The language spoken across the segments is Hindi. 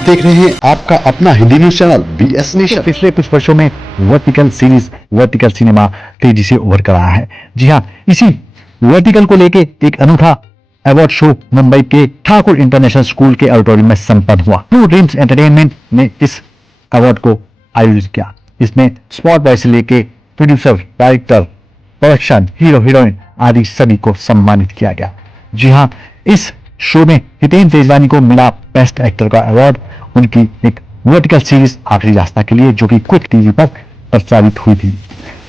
आप देख रहे हैं आपका अपना Hindi news channel BS nation. पिछले कुछ वर्षों में वर्टिकल सीरीज, वर्टिकल सिनेमा तेजी से उभर कर रहा है। जी हाँ, इसी वर्टिकल को लेके एक अनूठा अवार्ड शो मुंबई के ठाकुर इंटरनेशनल स्कूल के ऑडिटोरियम में संपन्न हुआ। ट्रू ड्रीम्स एंटरटेनमेंट ने इस अवार्ड को आयोजित किया। इसमें स्पॉट बॉय से लेके producer, director, production, hero heroine आदि सभी को सम्मानित किया गया। जी हाँ, इस शो में हितेन तेजवानी को मिला बेस्ट एक्टर का अवार्ड उनकी एक वर्टिकल सीरीज आखिरी रास्ता के लिए, जो कि क्विक टीवी पर प्रसारित हुई थी।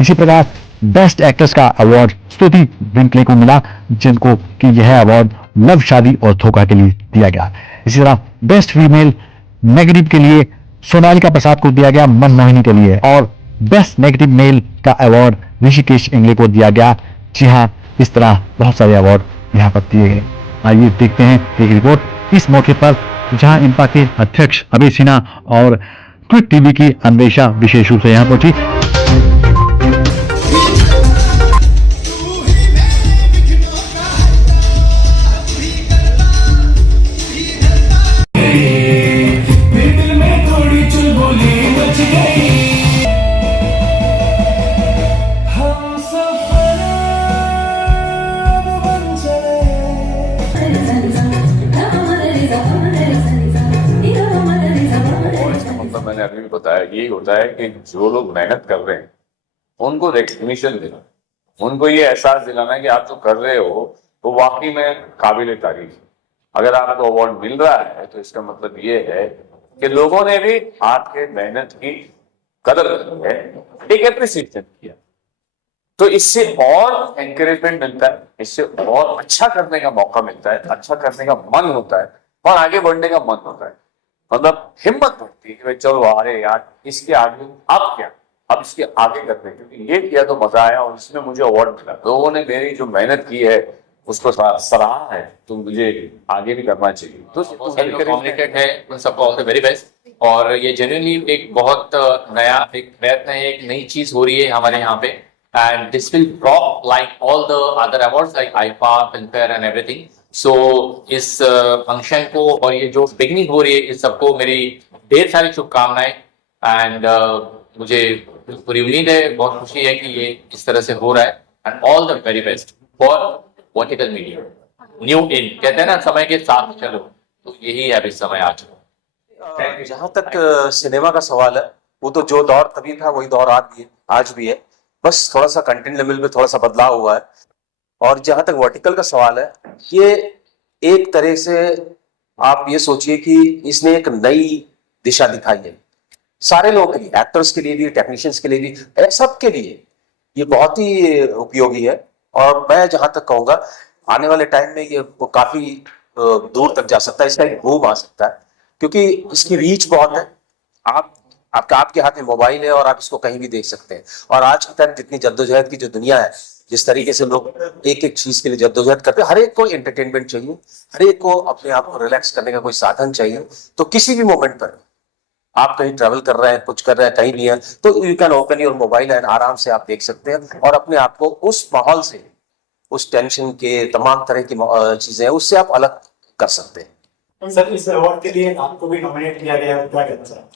इसी प्रकार बेस्ट एक्ट्रेस का अवार्ड स्तुति ब्रिंकले को मिला, जिनको कि यह अवार्ड लव, शादी और धोखा के लिए दिया गया। इसी तरह बेस्ट फीमेल नेगेटिव के लिए सोनालिका प्रसाद को दिया गया मनमोहिनी के लिए, और बेस्ट नेगेटिव मेल का अवार्ड ऋषिकेश इंगले को दिया गया। जी हाँ, इस तरह बहुत सारे अवार्ड यहाँ पर दिए गए। आइए देखते हैं एक रिपोर्ट इस मौके पर, जहां इनपा के अध्यक्ष अभय सिन्हा और क्विक टीवी की अन्वेषा विशेष रूप से यहाँ पहुंची। मैंने अभी भी बताया, यही होता है कि जो लोग मेहनत कर रहे हैं उनको रिकग्निशन देना, उनको ये एहसास दिलाना है कि आप जो कर रहे हो वो वाकई में काबिल तारीफ है। अगर आपको अवार्ड मिल रहा है तो इसका मतलब ये है कि लोगों ने भी आपके मेहनत की कदर की है, एक एप्रिसिएशन किया। तो इससे और एनकरेजमेंट मिलता है, इससे और अच्छा करने का मौका मिलता है, अच्छा करने का मन होता है और आगे बढ़ने का मन होता है। मतलब हिम्मत बढ़ती है कि भाई चलो, अरे यार इसके आगे अब क्या, अब इसके आगे करते हैं, क्योंकि ये किया तो मजा आया और इसमें मुझे अवार्ड मिला। लोगों ने मेरी जो मेहनत की है उसको सराहा है, तो मुझे आगे भी करना चाहिए। तो कम्युनिकेट है, उन सबको ऑल द वेरी बेस्ट। और ये जेन्युइनली एक बहुत नया एक प्रयत्न है, एक नई चीज हो रही है हमारे यहाँ पे, and this will drop like all the other awards like IIFA, Filmfare and everything. So इस फंक्शन को और ये जो बिगनिंग हो रही है, इस सबको मेरी ढेर सारी शुभकामनाएं। एंड मुझे पूरी उम्मीद है, बहुत खुशी है कि ये इस तरह से हो रहा है। And all the very best for vertical media. New in कहते हैं ना, समय के साथ चलो, तो यही है अभी समय आज। जहां तक सिनेमा का सवाल है, वो तो जो दौर तभी था वही दौर आज भी है, बस थोड़ा सा कंटेंट लेवल में थोड़ा सा बदलाव हुआ है। और जहां तक वर्टिकल का सवाल है, ये एक तरह से आप ये सोचिए कि इसने एक नई दिशा दिखाई है सारे लोगों के लिए, एक्टर्स के लिए भी, टेक्नीशियंस के लिए भी, सबके लिए ये बहुत ही उपयोगी है। और मैं जहां तक कहूंगा, आने वाले टाइम में ये वो काफी दूर तक जा सकता है, इसका एक बूम आ सकता है, क्योंकि इसकी रीच बहुत है। आपके हाथ में मोबाइल है और आप इसको कहीं भी देख सकते हैं। और आज के टाइम जितनी जद्दोजहद की जो दुनिया है, जिस तरीके से लोग एक एक चीज के लिए जद्दोजहद करते हैं, हर एक को एंटरटेनमेंट चाहिए, हर एक को अपने आप को रिलैक्स करने का कोई साधन चाहिए। तो किसी भी मोमेंट पर आप कहीं ट्रैवल कर रहे हैं, कुछ कर रहे हैं, कहीं भी है, तो you can open your mobile and आराम से आप देख सकते हैं और अपने आप को उस माहौल से, उस टेंशन के तमाम तरह की चीजें हैं, उससे आप अलग कर सकते हैं। सर, इस अवार्ड के लिए आपको भी नॉमिनेट किया गया है, क्या कहना चाहते हैं?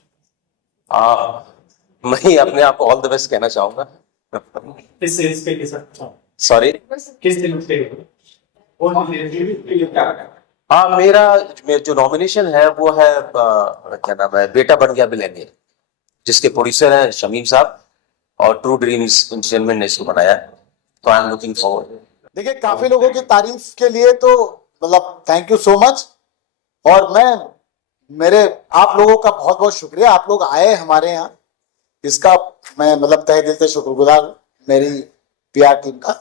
मैं अपने आप को ऑल द बेस्ट कहना चाहूंगा। इस सीरीज के लिए सर, सॉरी, किस दिन पे मेरा जो नॉमिनेशन है वो है क्या नाम है, बेटा बन गया बिलियनियर, जिसके प्रोड्यूसर हैं शमीम साहब, और ट्रू ड्रीम्स एंटरटेनमेंट ने इसको बनाया। तो आई एम लुकिंग फॉरवर्ड। देखिए, काफी लोगों की तारीफ के लिए तो मतलब थैंक यू सो मच। और आप लोगों का बहुत बहुत शुक्रिया, आप लोग आए हमारे यहाँ, इसका मैं मतलब तहे दिल से शुक्रगुजार मेरी PR टीम का।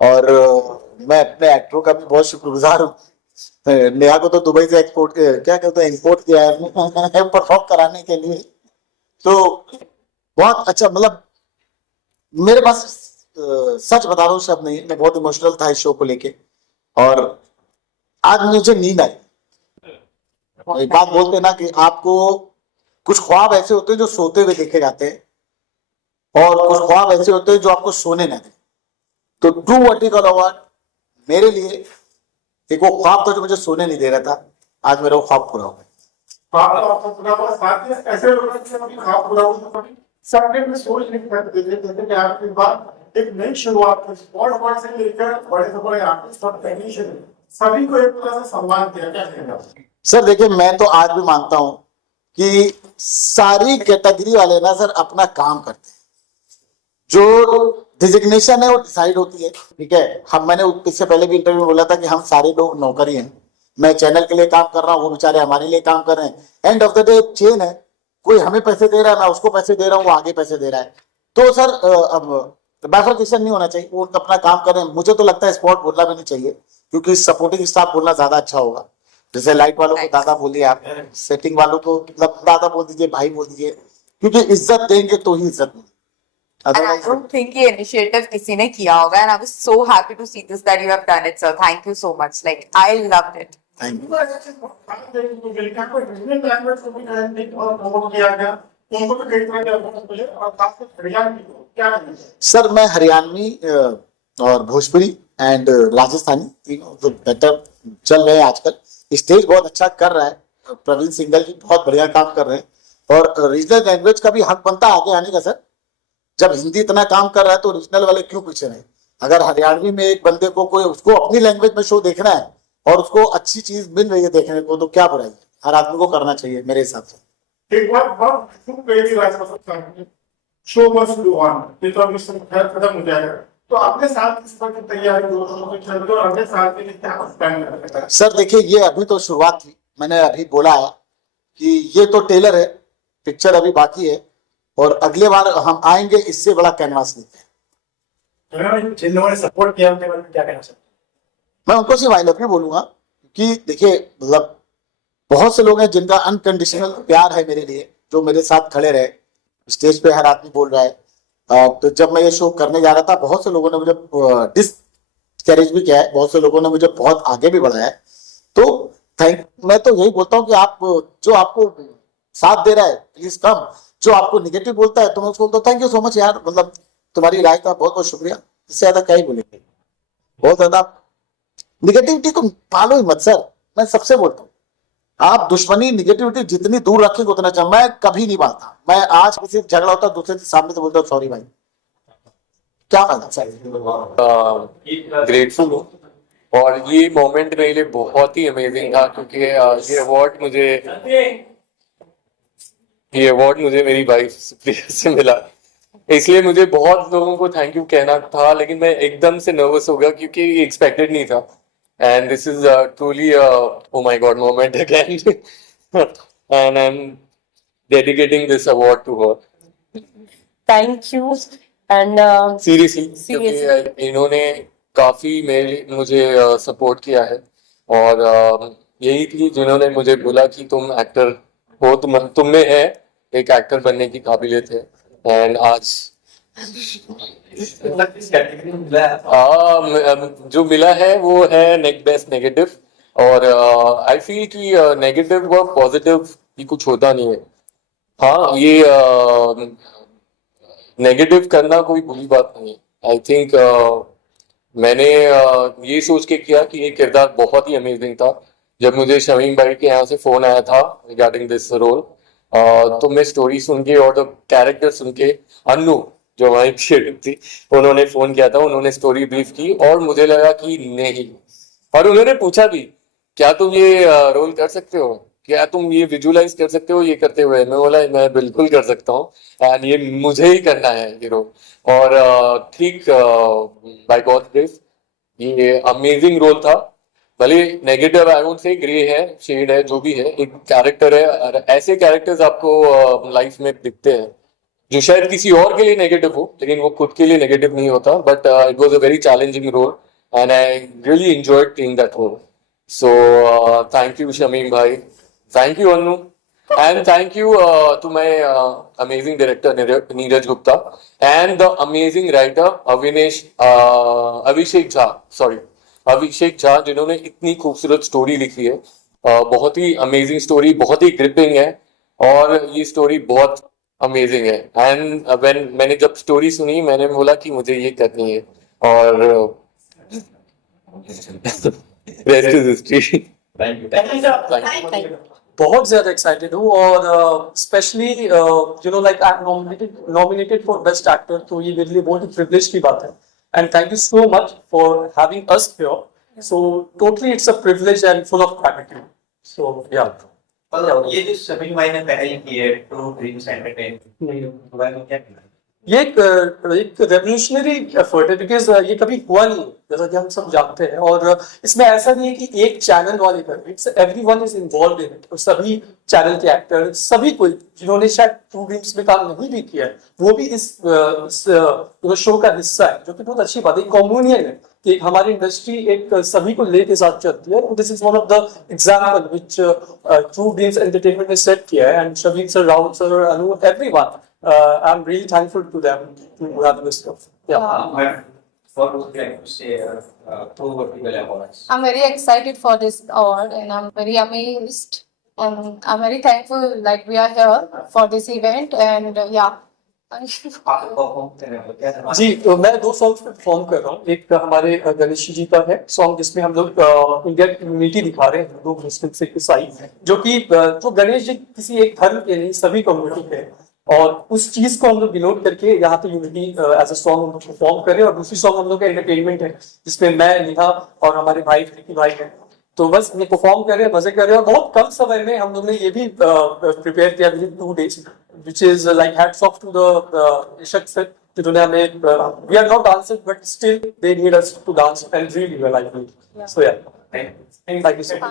और मैं अपने एक्टरों का भी बहुत शुक्रगुजार हूँ। नेहा को तो दुबई से इंपोर्ट किया है परफॉर्म कराने के लिए। तो बहुत अच्छा, मतलब मेरे पास सच बता रहा हूँ शब्द नहीं है, मैं बहुत इमोशनल था इस शो को लेके। और आज मुझे नींद आई। एक बात बोलते ना कि आपको कुछ ख्वाब ऐसे होते हैं जो सोते हुए देखे जाते हैं, और कुछ ख्वाब ऐसे होते हैं जो आपको सोने न दें। तो ट्रू वर्टिकल अवार्ड मेरे लिए एक वो ख्वाब था जो मुझे सोने नहीं दे रहा था, आज मेरा वो ख्वाब पूरा हो गया। आपको पूरा पूरा साथ में ऐसे लोग हैं कि अभी आप पूरा पूरा सबने में सोच नहीं कर देते जैसे कि आपके बाद एक नई शुरुआत की स्पॉट वर्ड से लेकर बड़े से बड़े आर्टिस्ट और टेक्नीशियन सभी को एक तरह से सम्मान किया क्या कहेंगे आप? सर देखिए, मैं तो आज भी मानता हूं कि सारी कैटेगरी वाले ना सर अपना काम करते हैं। जो डिजिग्नेशन है वो डिसाइड होती है, ठीक है। मैंने इससे पहले भी इंटरव्यू में बोला था कि हम सारे लोग नौकरी हैं। मैं चैनल के लिए काम कर रहा हूँ, वो बेचारे हमारे लिए काम कर रहे हैं। End of the day chain है, कोई हमें पैसे दे रहा है, मैं उसको पैसे दे रहा हूँ, वो आगे पैसे दे रहा है। तो सर अब बाइफरकेशन नहीं होना चाहिए, वो अपना काम करें। मुझे तो लगता है स्पॉट बोलना भी नहीं चाहिए, क्योंकि सपोर्टिंग स्टाफ बोलना ज्यादा अच्छा होगा। जैसे लाइट वालों को दादा बोलिए, आप सेटिंग वालों को मतलब दादा बोल दीजिए, भाई बोल दीजिए, क्योंकि इज्जत देंगे तो ही इज्जत मिलेगी। And I Otherwise, don't think ये initiative किसी ने किया होगा, and I was so happy to see this that you have done it, sir. Thank you so much. Like I loved it. thank you. कोई ऐसी चीज़ बात देखने को मिली क्या कोई रीजनल लैंग्वेज को भी ट्रांसलेट और प्रमोट किया गया, उनको भी कई तरह के अवार्ड मिले और खासकर हरियाणवी को क्या मिले? सर मैं हरियाणवी और भोजपुरी एंड राजस्थानी तीनों जो बेटर चल रहे हैं आजकल। स्टेज बहुत अच्छा कर रहा है, प्रवीण सिंगल जी बहुत बढ़िया काम कर रहे हैं। और रीजनल लैंग्वेज का भी हक बनता है आगे आने का सर। जब हिंदी इतना काम कर रहा है तो रीजनल वाले क्यों पीछे रहे? अगर हरियाणवी में एक बंदे को कोई उसको अपनी लैंग्वेज में शो देखना है और उसको अच्छी चीज मिल रही है देखने को, तो क्या बुराई है? हर आदमी को करना चाहिए मेरे हिसाब से। एक बार बहुत खूब गई थी Rajasthan show must go on, ये तो अभी सब खैर खत्म हो जाएगा, तो अपने साथ इस पर की तैयारी दो के चल दो, अगले साल के लिए क्या प्लान कर रहे हैं? सर देखिए, ये अभी तो शुरुआत थी। मैंने अभी बोला है कि ये तो टेलर है, पिक्चर अभी बाकी है, और अगले बार हम आएंगे इससे बड़ा कैनवास लेते हैं। जिन लोगों ने सपोर्ट किया उनके बारे में क्या कहना चाहते हैं? मैं उनको सिर्फ आई लव यू बोलूंगा कि देखिए, मतलब बहुत से लोग हैं जिनका अनकंडीशनल प्यार है मेरे लिए, जो मेरे साथ खड़े रहे। स्टेज पे हर आदमी बोल रहा है। तो जब मैं ये शो करने जा रहा था, बहुत से लोगों ने मुझे डिसकरेज भी किया है, बहुत से लोगों ने मुझे बहुत आगे भी बढ़ाया है। तो मैं तो यही बोलता हूँ कि आप जो आपको साथ दे रहा है प्लीज कम, जो आपको निगेटिव बोलता है तो मैं उसको बोलता हूँ थैंक यू सो मच यार, मतलब तुम्हारी राय का बहुत बहुत शुक्रिया। इससे ज्यादा क्या ही बोलेंगे? बहुत ज्यादा निगेटिविटी को पालो ही मत सर। मैं सबसे बोलता हूँ, आप दुश्मनी निगेटिविटी जितनी दूर रखेंगे उतना अच्छा। मैं कभी नहीं बांटता। मैं आज किसी से झगड़ा होता दूसरे के सामने से बोलता हूँ सॉरी भाई, क्या फायदा सर? ग्रेटफुल हूँ और ये मोमेंट मेरे लिए बहुत ही अमेजिंग था, क्योंकि ये अवार्ड मुझे मेरी वाइफ सुप्रिया से मिला। इसलिए मुझे बहुत लोगों को थैंक यू कहना था, लेकिन मैं एकदम से नर्वस हो गया क्योंकि एक्सपेक्टेड नहीं था। And this is truly oh my god moment again and I am dedicating this award to her. Thank you. And seriously, Seriously. क्योंकि इन्होंने काफी मुझे सपोर्ट किया है, और यही थी जिन्होंने मुझे बोला कि तुम एक्टर हो, तुम में है एक एक्टर बनने की काबिलियत है। एंड आज जो मिला है वो है बेस्ट नेगेटिव, और आई फील कि नेगेटिव व पॉजिटिव ही कुछ होता नहीं है। हाँ, ये नेगेटिव करना कोई बुरी बात नहीं है। आई थिंक मैंने ये सोच के किया कि ये किरदार बहुत ही अमेजिंग था। जब मुझे शमीम भाई के यहाँ से फोन आया था रिगार्डिंग दिस रोल, तो मैं स्टोरी सुन के और कैरेक्टर सुन के, अन्नू जो हमारी क्रिएटिव थी, उन्होंने फोन किया था, उन्होंने स्टोरी ब्रीफ की और मुझे लगा कि नहीं, और उन्होंने पूछा भी क्या तुम ये रोल कर सकते हो, क्या तुम ये विजुअलाइज कर सकते हो ये करते हुए? मैं बोला मैं बिल्कुल कर सकता हूँ, एंड ये मुझे ही करना है ये रोल। और ठीक बाय गॉड ग्रेस ये अमेजिंग रोल था। भले negative I would say grey है, शेड है, जो भी है, एक कैरेक्टर है। और ऐसे कैरेक्टर्स आपको लाइफ में दिखते हैं जो शायद किसी और के लिए नेगेटिव हो, लेकिन वो खुद के लिए नेगेटिव नहीं होता। But it was a very challenging role and I really enjoyed playing that role. So thank you Shamim bhai, thank you Annu, and thank you to my amazing director Neeraj Gupta and the amazing writer Abhishek Jha, जिन्होंने इतनी खूबसूरत स्टोरी लिखी है। बहुत ही अमेजिंग स्टोरी, बहुत ही ग्रिपिंग है, और ये स्टोरी बहुत अमेजिंग है। एंड मैंने जब स्टोरी सुनी मैंने बोला कि मुझे ये करनी है, और rest is history. Thank you. Thank you. बहुत ज्यादा एक्साइटेड हूँ और specially you know like I am nominated for best actor, तो ये मेरे लिए बहुत ही प्रिविलेज की बात है and thank you so much for having us here. So totally it's a privilege and full of gratitude. So या ये जो समीर भाई ने पहले की है ट्रू ड्रीम्स एंटरटेनमेंट, क्या ये एक रेवोल्यूशनरी एफर्ट है बिकॉज ये कभी हुआ नहीं जैसा कि हम सब जानते हैं, और इसमें ऐसा नहीं है कि एक चैनल वाले कर, it's everyone is involved in it. सभी चैनल के एक्टर, सभी कोई जिन्होंने शायद ट्रू ड्रीम्स में काम नहीं भी किया है वो भी इस शो का हिस्सा है, जो कि बहुत अच्छी बात है। कॉम्युनियन है कि हमारी इंडस्ट्री एक सभी को लेके साथ चलती है। This is one of the example which True Dreams Entertainment ने सेट किया है and Shabir sir, Rahul sir, Anu, everyone, I'm really thankful to them to have this stuff. Yeah. what would you like to say to vertical awards? I'm very excited for this award and I'm very amazed and I'm very thankful like we are here for this event and yeah. आप परफॉर्म कर रहे हो क्या? जी, तो मैं 2 सॉन्ग्स पे परफॉर्म कर रहा हूँ। एक हमारे गणेश जी का है सॉन्ग जिसमें हम लोग इंडिया की यूनिटी दिखा रहे हैं, हिंदू, मुस्लिम, सिख, ईसाई, जो कि जो गणेश जी किसी एक धर्म के नहीं सभी कम्युनिटी के, और उस चीज को हम लोग डिनोट करके यहाँ पे यूनिटी एज अ सॉन्ग हम लोग परफॉर्म करें। और दूसरी सॉन्ग हम लोग का एंटरटेनमेंट है जिसमें मैं, नेहा और हमारे भाई विकी भाई हैं, तो बस ये परफॉर्म कर रहे हैं, मजे कर रहे हैं। और बहुत कम समय में हम लोग ने ये भी प्रिपेयर किया within 2 days, which is like hats off to the इशक सर, जिन्होंने हमें we are not dancers but still they need us to dance and really well I think. So या थैंक यू सो मच।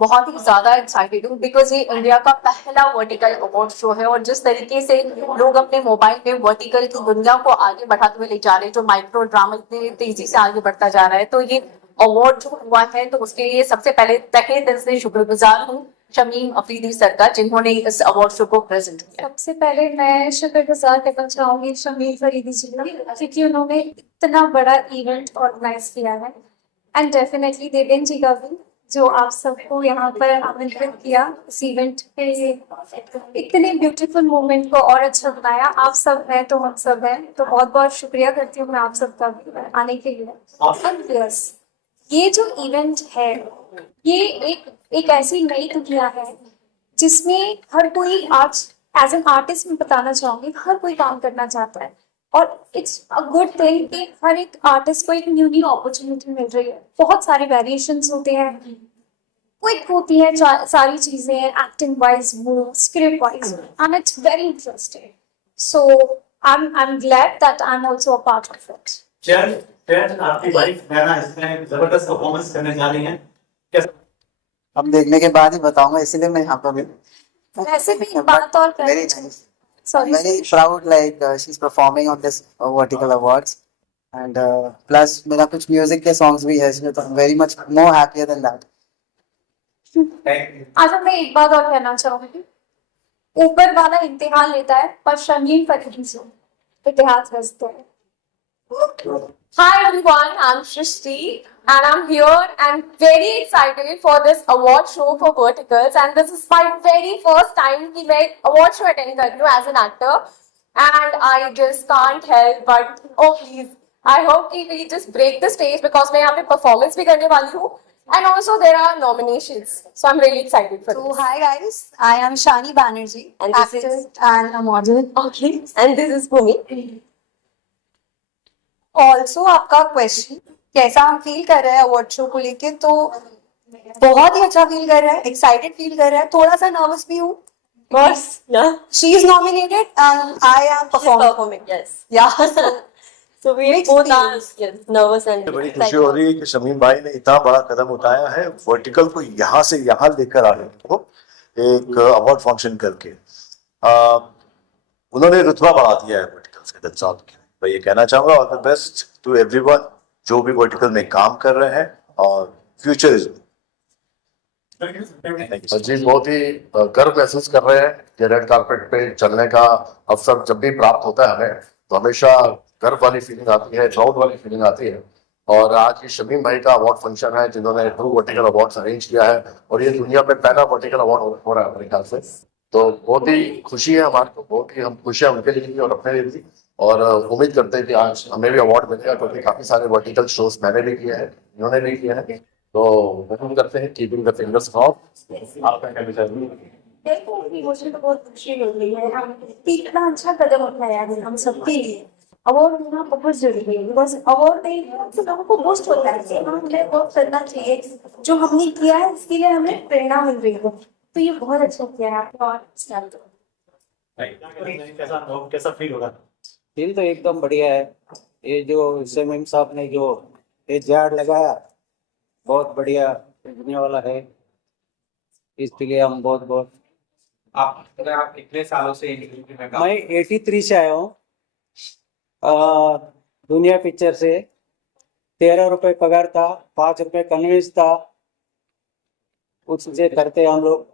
बहुत ही ज्यादा एक्साइटेड हूँ बिकॉज ये इंडिया का पहला वर्टिकल अवार्ड शो है, और जिस तरीके से लोग अपने मोबाइल में वर्टिकल की दुनिया को आगे बढ़ाते हुए ले जा रहे हैं, जो माइक्रो ड्रामा इतनी तेजी से आगे बढ़ता जा रहा है, तो ये अवार्ड जो हुआ है तो उसके लिए सबसे पहले तहे दिल से शुक्रगुजार हूँ शमीम अफरीदी सर का, जिन्होंने इस अवार्ड शो को प्रेजेंट किया। सबसे पहले मैं शुक्रगुजार करना चाहूंगी शमीम फरीदी जी का, क्योंकि उन्होंने इतना बड़ा इवेंट ऑर्गेनाइज किया है, एंड डेफिनेटली देवेन जी का भी, जो आप सबको यहाँ पर आमंत्रित किया इस इवेंट पे, इतने ब्यूटीफुल मोमेंट को और अच्छा बनाया। आप सब हैं तो हम सब हैं, तो बहुत बहुत शुक्रिया करती हूँ मैं आप सबका भी आने के लिए। प्लस ये जो इवेंट है ये एक ऐसी नई दुनिया है जिसमें हर कोई आज एज एन आर्टिस्ट में बताना चाहूंगी हर कोई काम करना चाहता है, और इट्स अ गुड थिंग कि हर एक आर्टिस्ट को एक न्यू अपॉर्चुनिटी मिल रही है। बहुत सारे वेरिएशंस होते हैं, क्विक होती है सारी चीजें, एक्टिंग वाइज वो, script wise, and it's very interesting. So I am glad that I am also a part of it. चरण आपकी वाइफ नैना इसमें जबरदस्त परफॉर्मेंस करने जा रही हैं, अब देखने के बाद ही बताऊंगा, इसलिए मैं यहाँ पर वैसे भी बात और very nice. I'm very proud like she's performing on this vertical awards and plus मेरा कुछ म्यूजिक के सॉन्ग्स भी है इसमें, तो I'm very much more happier than that. आज मैं एक बात और कहना चाहूंगी, ऊपर वाला इम्तिहान लेता है पर शमीम फरीदी से इतिहास रचते हैं। Hi everyone, I'm Shrishti and I'm here and very excited for this award show for Verticals, and this is my very first time कि मैं award show attend कर रही हूँ as an actor, and I just can't help but oh please I hope कि we just break the stage because मैं यहाँ पे performance भी करने वाली हूँ, and also there are nominations, so I'm really excited for this. So hi guys, I am Shani Banerjee, And this actor is- and a model. Okay, and this is Bhumi. Also आपका क्वेश्चन कैसा हम फील कर रहे हैं अवार्ड शो को लेके, तो बहुत ही अच्छा फील कर रहा है, एक्साइटेड फील कर रहा है, थोड़ा सा नर्वस भी हूँ। Course, yeah. She is nominated and I M Performing, yes. Yeah. So we Mixed both are feelings. yes, nervous and बड़ी खुशी हो रही है कि शमीम भाई ने इतना बड़ा कदम उठाया है, वर्टिकल को यहाँ से यहाँ लेकर आ रहे हो एक अवार्ड फंक्शन करके। उन्होंने रुतबा बढ़ा दिया है वर्टिकल्स के दर्जा के। मैं ये कहना चाहूंगा all the best to everyone जो भी वर्टिकल में काम कर रहे हैं, और फ्यूचर इज जी बहुत ही गर्व महसूस कर रहे हैं कि रेड कारपेट पे चलने का अवसर जब भी प्राप्त होता है हमें, तो हमेशा गर्व वाली फीलिंग आती है, प्राउड वाली फीलिंग आती है। और आज ये शमीम भाई का अवार्ड फंक्शन है जिन्होंने ट्रू वर्टिकल अवार्ड अरेंज किया है, और ये दुनिया में पहला वर्टिकल अवार्ड हो रहा है मेरे ख्याल से, तो बहुत ही खुशी है हमारे को, बहुत ही हम खुश हैं उनके लिए भी और अपने लिए भी, और उम्मीद करते हैं कि आज हमें भी अवार्ड मिलेगा, क्योंकि काफी सारे वर्टिकल शोज मैंने भी किए हैं, इन्होंने भी किए हैं, तो उम्मीद करते हैं कीपिंग द फिंगर्स क्रॉस्ड। आपका क्या विचार है? देखो मुझे तो बहुत खुशी मिल रही है, हम इतना अच्छा कदम उठाया है हम सबके लिए। अवार्ड मिलना बहुत जरूरी है, बिकॉज अवार्ड नहीं तो लोगों को बूस्ट होता है कि हाँ हमें वर्क करना चाहिए, जो हमने किया है इसके लिए हमें प्रेरणा मिल रही है। तो ये बहुत अच्छा किया है आपने। और कैसा फील होगा? फील तो एकदम बढ़िया है। ये जो शमीम साहब ने जो ये झाड़ लगाया बहुत बढ़िया लगने वाला है, इसके लिए हम बहुत बहुत आप कितने सालों से इंडस्ट्री में काम? मैं 83 से आया हूँ। दुनिया पिक्चर से 13 रुपए पगार था, 5 रुपए कन्वेंस था, उससे करते हम लोग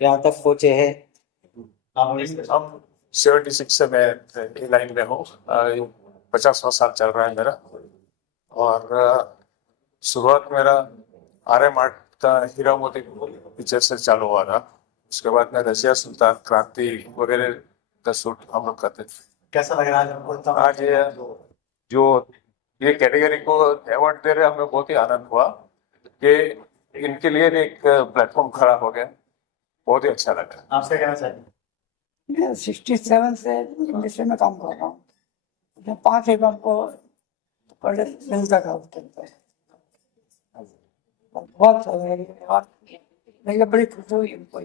यहाँ तक पहुंचे हैं। हम 76 से मैं ये लाइन में हूँ, 50वां साल चल रहा है मेरा। और शुरुआत मेरा आर्य मार्ट का हीरा मोती पिक्चर से चालू हुआ था। उसके बाद में रशिया सुल्तान क्रांति वगैरह का शूट हम लोग करते थे। कैसा लग रहा है आपको? आज ये जो ये कैटेगरी को अवार्ड दे रहे, हमें बहुत ही आनंद हुआ कि इनके लिए भी एक प्लेटफॉर्म खड़ा हो गया। बहुत ही अच्छा लगा। आपसे कहना चाहिए? मैं 67 से इंडस्ट्री में काम कर रहा हूँ। 5 एल्बम को मिलता था उसके अंदर। बहुत और मुझे बड़ी खुशी हुई इनको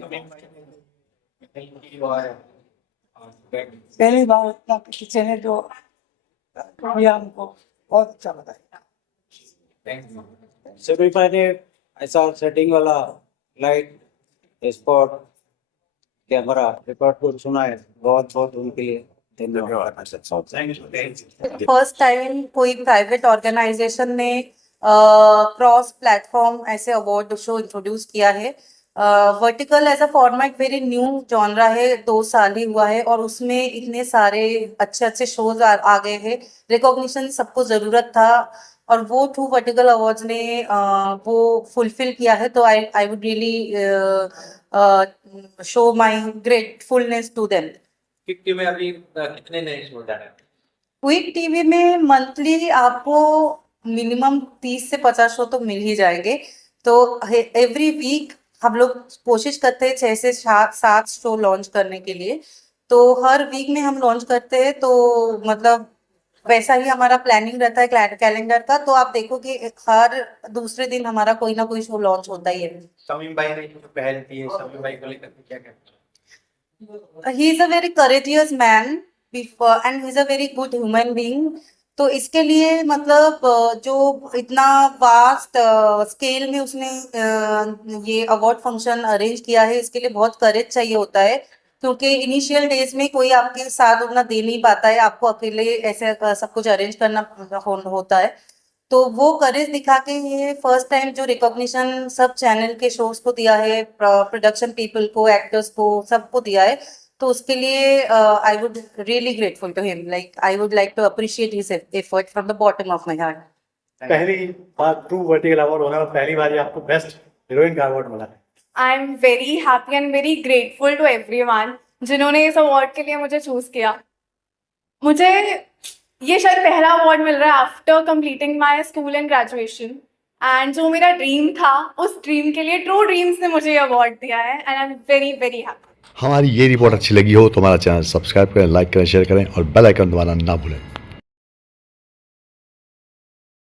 पहली बार इतना किसी ने जो किया हमको बहुत अच्छा लगा। सभी मैंने ऐसा सेटिंग वाला लाइट स्पॉट कैमरा रिकॉर्ड को सुना है, बहुत बहुत उनके लिए धन्यवाद। फर्स्ट टाइम कोई प्राइवेट ऑर्गेनाइजेशन ने क्रॉस प्लेटफॉर्म ऐसे अवार्ड शो इंट्रोड्यूस किया है। Vertical as a format very new genre है, 2 साल ही हुआ है और उसमें इतने सारे अच्छे अच्छे शोज आ गए हैं। रिकॉग्निशन सबको ज़रूरत था और वो 2 वर्टिकल अवार्ड्स ने वो फुलफिल किया है। तो I would really show my gratefulness to them. Quick TV में अभी कितने नए शो जा रहे हैं? क्विक टीवी में मंथली आपको मिनिमम 30 से 50 शो तो मिल ही जाएंगे। तो एवरी वीक हम लोग कोशिश करते हैं 6 से 7 शो लॉन्च करने के लिए। तो हर वीक में हम लॉन्च करते हैं, तो मतलब वैसा ही हमारा प्लानिंग रहता है कैलेंडर का। तो आप देखो कि हर दूसरे दिन हमारा कोई ना कोई शो लॉन्च होता ही है। शमीम भाई ने जो पहल की है, शमीम भाई को लेकर क्या कहते हैं? He is a very courageous man and he is a very good human being. तो इसके लिए मतलब जो इतना वास्ट स्केल में उसने ये अवार्ड फंक्शन अरेंज किया है, इसके लिए बहुत करेज चाहिए होता है, क्योंकि इनिशियल डेज में कोई आपके साथ उतना दे नहीं पाता है, आपको अकेले ऐसे सब कुछ अरेंज करना होता है। तो वो करेज दिखा के ये फर्स्ट टाइम जो रिकॉग्निशन सब चैनल के शोज को दिया है, प्रोडक्शन पीपल को, एक्टर्स को, सबको दिया है। तो उसके लिए I would really grateful to him, like I would like to appreciate his effort from the bottom of my heart. पहली बार 2 वर्टिकल अवार्ड होना और पहली बार आपको बेस्ट हीरोइन का अवार्ड मिला है। I am very happy and very grateful to everyone जिन्होंने इस अवार्ड के लिए मुझे चूज किया। मुझे ये शायद पहला अवार्ड मिल रहा है after completing my school and graduation, and जो मेरा ड्रीम था उस ड्रीम के लिए ट्रू ड्रीम्स ने मुझे ये अवार्ड दिया है and I am very very happy. हमारी ये रिपोर्ट अच्छी लगी हो तो हमारा चैनल सब्सक्राइब करें, लाइक करें, शेयर करें और बेल आइकन दबाना ना भूलें।